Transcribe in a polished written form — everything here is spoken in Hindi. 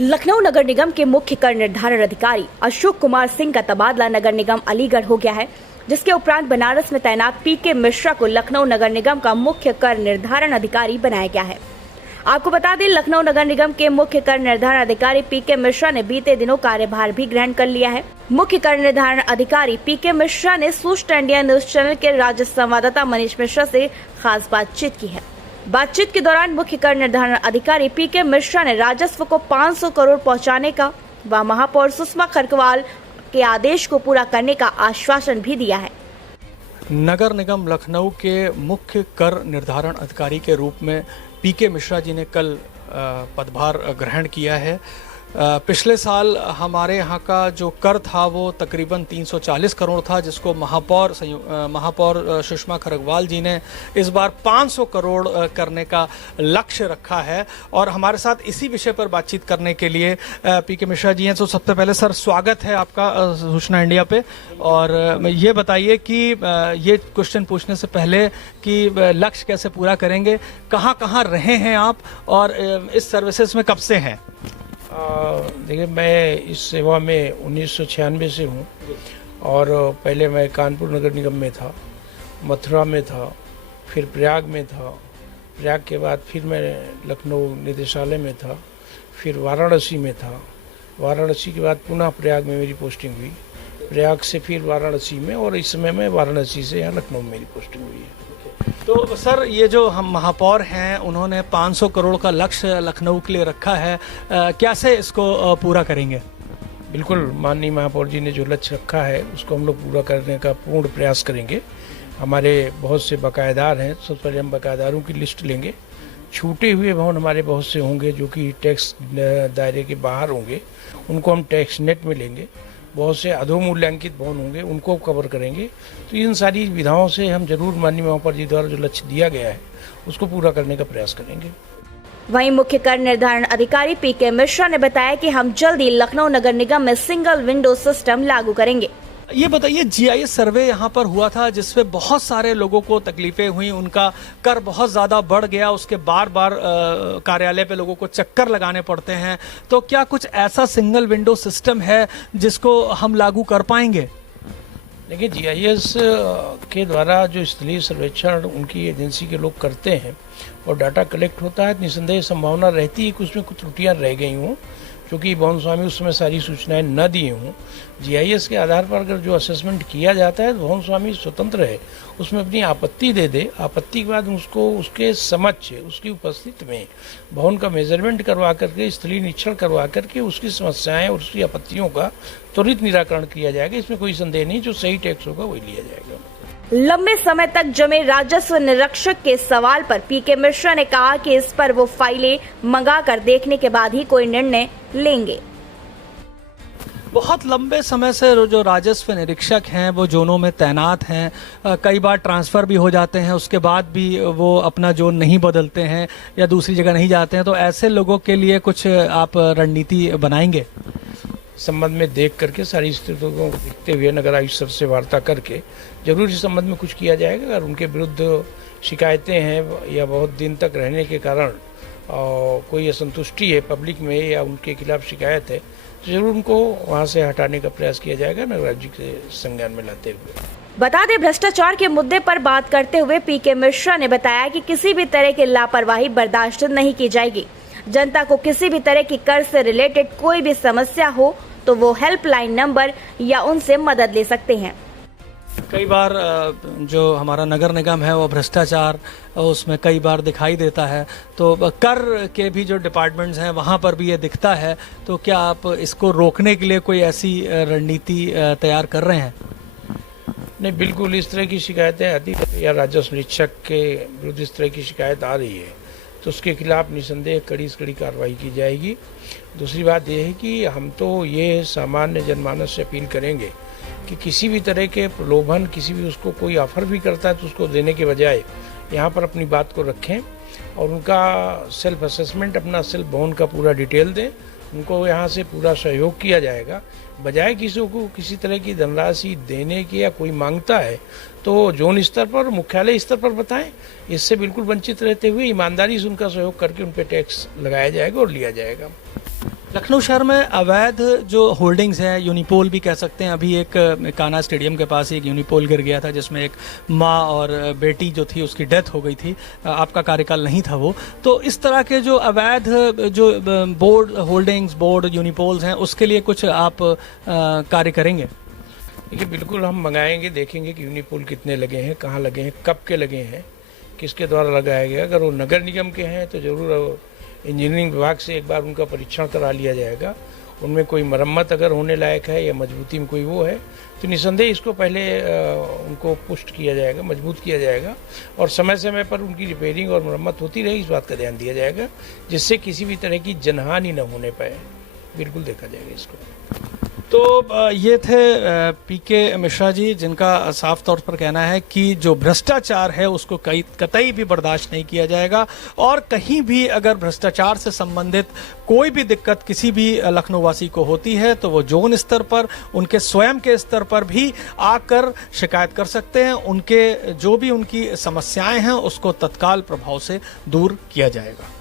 लखनऊ नगर निगम के मुख्य कर निर्धारण अधिकारी अशोक कुमार सिंह का तबादला नगर निगम अलीगढ़ हो गया है, जिसके उपरांत बनारस में तैनात पीके मिश्रा को लखनऊ नगर निगम का मुख्य कर निर्धारण अधिकारी बनाया गया है। आपको बता दें, लखनऊ नगर निगम के मुख्य कर निर्धारण अधिकारी पीके मिश्रा ने बीते दिनों कार्यभार भी ग्रहण कर लिया है। मुख्य कर निर्धारण अधिकारी पीके मिश्रा ने सूचना इंडिया न्यूज चैनल के राज्य संवाददाता मनीष मिश्रा से खास बातचीत की है। बातचीत के दौरान मुख्य कर निर्धारण अधिकारी पीके मिश्रा ने राजस्व को 500 करोड़ पहुंचाने का व महापौर सुषमा खरकवाल के आदेश को पूरा करने का आश्वासन भी दिया है। नगर निगम लखनऊ के मुख्य कर निर्धारण अधिकारी के रूप में पीके मिश्रा जी ने कल पदभार ग्रहण किया है। पिछले साल हमारे यहाँ का जो कर था वो तकरीबन 340 करोड़ था, जिसको महापौर सुषमा खरगवाल जी ने इस बार 500 करोड़ करने का लक्ष्य रखा है। और हमारे साथ इसी विषय पर बातचीत करने के लिए पीके मिश्रा जी हैं। तो सबसे पहले सर, स्वागत है आपका सूचना इंडिया पे। और ये बताइए कि ये क्वेश्चन पूछने से पहले कि लक्ष्य कैसे पूरा करेंगे, कहाँ रहे हैं आप और इस सर्विसेज में कब से हैं? देखिए, मैं इस सेवा में 1996 से हूँ और पहले मैं कानपुर नगर निगम में था, मथुरा में था, फिर प्रयाग में था। प्रयाग के बाद फिर मैं लखनऊ निदेशालय में था, फिर वाराणसी में था। वाराणसी के बाद पुनः प्रयाग में मेरी पोस्टिंग हुई, प्रयाग से फिर वाराणसी में, और इस समय मैं वाराणसी से यहाँ लखनऊ में मेरी पोस्टिंग हुई है। तो सर, ये जो हम महापौर हैं, उन्होंने 500 करोड़ का लक्ष्य लखनऊ के लिए रखा है, कैसे इसको पूरा करेंगे? बिल्कुल, माननीय महापौर जी ने जो लक्ष्य रखा है उसको हम लोग पूरा करने का पूर्ण प्रयास करेंगे। हमारे बहुत से बकायेदार हैं, सबसे पहले हम बकायेदारों की लिस्ट लेंगे। छूटे हुए भवन हमारे बहुत से होंगे जो कि टैक्स दायरे के बाहर होंगे, उनको हम टैक्स नेट में लेंगे। बहुत से अधोमूल्यांकित भवन होंगे, उनको कवर करेंगे। तो इन सारी विधाओं से हम जरूर माननीय महापौर जी द्वारा जो लक्ष्य दिया गया है उसको पूरा करने का प्रयास करेंगे। वहीं मुख्य कर निर्धारण अधिकारी पीके मिश्रा ने बताया कि हम जल्द ही लखनऊ नगर निगम में सिंगल विंडो सिस्टम लागू करेंगे। ये बताइए, जीआईएस सर्वे यहाँ पर हुआ था जिसमें बहुत सारे लोगों को तकलीफें हुई, उनका कर बहुत ज़्यादा बढ़ गया, उसके बार कार्यालय पे लोगों को चक्कर लगाने पड़ते हैं। तो क्या कुछ ऐसा सिंगल विंडो सिस्टम है जिसको हम लागू कर पाएंगे? देखिए, जीआईएस के द्वारा जो स्थलीय सर्वेक्षण उनकी एजेंसी के लोग करते हैं और डाटा कलेक्ट होता है, निसंदेह संभावना रहती है कि उसमें कुछ त्रुटियां रह गई हों, क्योंकि भवन स्वामी उस समय सारी सूचनाएं न दी हों। जीआईएस के आधार पर अगर जो असेसमेंट किया जाता है तो भवन स्वामी स्वतंत्र है, उसमें अपनी आपत्ति दे दे। आपत्ति के बाद उसको उसके समक्ष, उसकी उपस्थिति में भवन का मेजरमेंट करवा करके, स्थलीय निरीक्षण करवा करके उसकी समस्याएं और उसकी आपत्तियों का त्वरित निराकरण किया जाएगा। इसमें कोई संदेह नहीं, जो सही टैक्स होगा वही लिया जाएगा। लंबे समय तक जमे राजस्व निरीक्षक के सवाल पर पीके मिश्रा ने कहा कि इस पर वो फाइलें मंगाकर देखने के बाद ही कोई निर्णय लेंगे। बहुत लंबे समय से जो राजस्व निरीक्षक हैं वो जोनों में तैनात हैं, कई बार ट्रांसफ़र भी हो जाते हैं, उसके बाद भी वो अपना जोन नहीं बदलते हैं या दूसरी जगह नहीं जाते हैं। तो ऐसे लोगों के लिए कुछ आप रणनीति बनाएंगे? संबंध में देख करके, सारी स्थितियों को देखते हुए नगर आयुक्त सर से वार्ता करके जरूर इस संबंध में कुछ किया जाएगा। अगर उनके विरुद्ध शिकायतें हैं या बहुत दिन तक रहने के कारण कोई असंतुष्टि है पब्लिक में या उनके खिलाफ शिकायत है, तो जरूर उनको वहाँ से हटाने का प्रयास किया जाएगा नगर राज्य के संज्ञान में लाते हुए। बता दें, भ्रष्टाचार के मुद्दे पर बात करते हुए पीके मिश्रा ने बताया कि किसी भी तरह की लापरवाही बर्दाश्त नहीं की जाएगी। जनता को किसी भी तरह की कर से रिलेटेड कोई भी समस्या हो तो वो हेल्पलाइन नंबर या उनसे मदद ले सकते हैं। कई बार जो हमारा नगर निगम है वो भ्रष्टाचार उसमें कई बार दिखाई देता है, तो कर के भी जो डिपार्टमेंट्स हैं वहाँ पर भी ये दिखता है। तो क्या आप इसको रोकने के लिए कोई ऐसी रणनीति तैयार कर रहे हैं? नहीं, बिल्कुल। इस तरह की शिकायतें आती है या राजस्व निरीक्षक के विरुद्ध इस तरह की शिकायत आ रही है तो उसके खिलाफ निसंदेह कड़ी से कड़ी कार्रवाई की जाएगी। दूसरी बात यह है कि हम तो ये सामान्य जनमानस से अपील करेंगे कि किसी भी तरह के प्रलोभन, किसी भी उसको कोई ऑफर भी करता है तो उसको देने के बजाय यहाँ पर अपनी बात को रखें और उनका सेल्फ असेसमेंट, अपना सेल्फ भवन का पूरा डिटेल दें। उनको यहाँ से पूरा सहयोग किया जाएगा। बजाय किसी को किसी तरह की धनराशि देने की या कोई मांगता है तो जोन स्तर पर, मुख्यालय स्तर पर बताएं। इससे बिल्कुल वंचित रहते हुए ईमानदारी से उनका सहयोग करके उन पर टैक्स लगाया जाएगा और लिया जाएगा। लखनऊ शहर में अवैध जो होल्डिंग्स हैं, यूनिपोल भी कह सकते हैं, अभी एक कान्हा स्टेडियम के पास एक यूनिपोल गिर गया था जिसमें एक माँ और बेटी जो थी उसकी डेथ हो गई थी, आपका कार्यकाल नहीं था वो। तो इस तरह के जो अवैध जो बोर्ड होल्डिंग्स, बोर्ड यूनिपोल्स हैं, उसके लिए कुछ आप कार्य करेंगे? देखिए, बिल्कुल हम मंगाएंगे, देखेंगे कि यूनिपोल कितने लगे हैं, कहाँ लगे हैं, कब के लगे हैं, किसके द्वारा लगाया गया। अगर वो नगर निगम के हैं तो जरूर इंजीनियरिंग विभाग से एक बार उनका परीक्षण करा लिया जाएगा। उनमें कोई मरम्मत अगर होने लायक है या मजबूती में कोई वो है तो निसंदेह इसको पहले उनको पुष्ट किया जाएगा, मजबूत किया जाएगा, और समय समय पर उनकी रिपेयरिंग और मरम्मत होती रही, इस बात का ध्यान दिया जाएगा जिससे किसी भी तरह की जनहानि न होने पाए। बिल्कुल देखा जाएगा इसको। तो ये थे पीके मिश्रा जी, जिनका साफ तौर पर कहना है कि जो भ्रष्टाचार है उसको कतई भी बर्दाश्त नहीं किया जाएगा, और कहीं भी अगर भ्रष्टाचार से संबंधित कोई भी दिक्कत किसी भी लखनऊ वासी को होती है तो वो जोन स्तर पर, उनके स्वयं के स्तर पर भी आकर शिकायत कर सकते हैं। उनके जो भी उनकी समस्याएं हैं उसको तत्काल प्रभाव से दूर किया जाएगा।